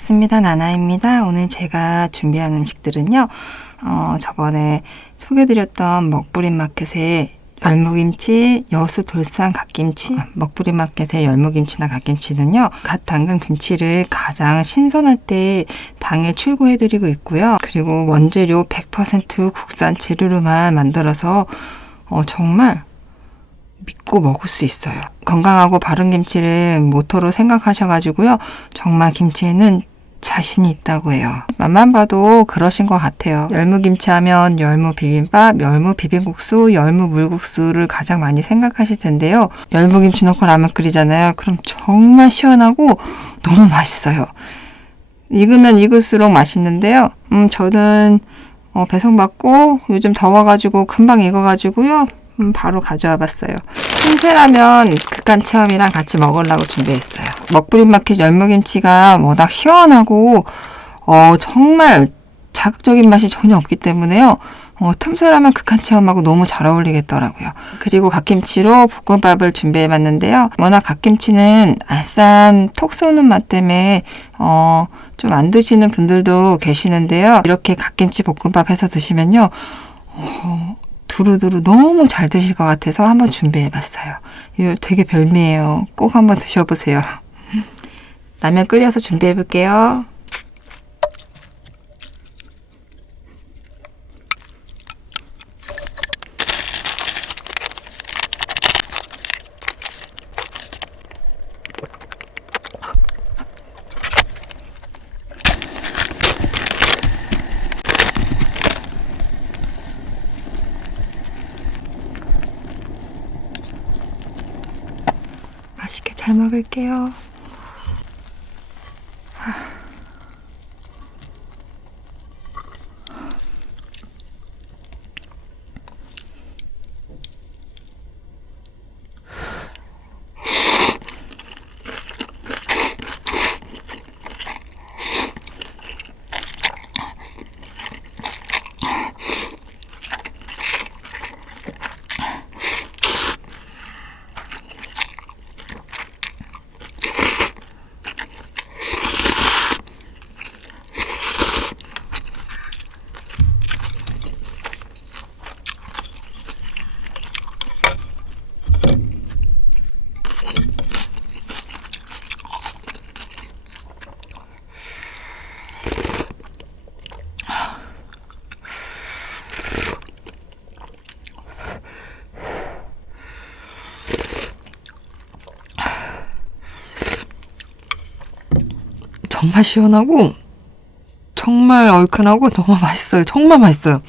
반갑습니다. 나나입니다. 오늘 제가 준비한 음식들은요, 어, 저번에 소개드렸던 먹부림 마켓의 열무김치, 여수 돌산 갓김치, 먹부림 마켓의 열무김치나 갓김치는요, 갓 담근 김치를 가장 신선할 때 당일 출고해드리고 있고요. 그리고 원재료 100% 국산 재료로만 만들어서 어, 정말 믿고 먹을 수 있어요. 건강하고 바른 김치를 모토로 생각하셔가지고요. 정말 김치에는 자신이 있다고 해요. 맛만 봐도 그러신 것 같아요. 열무김치 하면 열무 비빔밥, 열무 비빔국수, 열무 물국수를 가장 많이 생각하실 텐데요. 열무김치 넣고 라면 끓이잖아요. 그럼 정말 시원하고 너무 맛있어요. 익으면 익을수록 맛있는데요. 음, 저는 어, 배송받고 요즘 더워가지고 금방 익어가지고요. 음, 바로 가져와 봤어요. 틈새라면 극한 체험이랑 같이 먹으려고 준비했어요. 먹부림 마켓 열무김치가 워낙 시원하고 어, 정말 자극적인 맛이 전혀 없기 때문에요. 어, 틈새라면 극한 체험하고 너무 잘 어울리겠더라고요. 그리고 갓김치로 볶음밥을 준비해봤는데요. 워낙 갓김치는 알싸한 톡 쏘는 맛 때문에 어, 좀 안 드시는 분들도 계시는데요. 이렇게 갓김치 볶음밥 해서 드시면요. 어, 두루두루 너무 잘 드실 것 같아서 한번 준비해봤어요. 이거 되게 별미예요. 꼭 한번 드셔보세요. 라면 끓여서 준비해볼게요. 잘 먹을게요. 정말 시원하고 정말 얼큰하고 너무 맛있어요. 정말 맛있어요.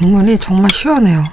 국물이 정말 시원해요.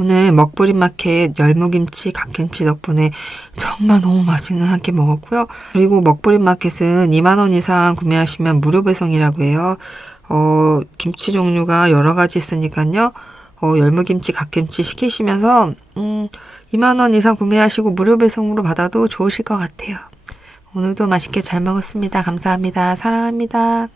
오늘 먹부림 마켓 열무김치, 갓김치 덕분에 정말 너무 맛있는 한 끼 먹었고요. 그리고 먹부림 마켓은 2만원 이상 구매하시면 무료 배송이라고 해요. 어, 김치 종류가 여러 가지 있으니까요. 어, 열무김치, 갓김치 시키시면서, 음, 2만원 이상 구매하시고 무료 배송으로 받아도 좋으실 것 같아요. 오늘도 맛있게 잘 먹었습니다. 감사합니다. 사랑합니다.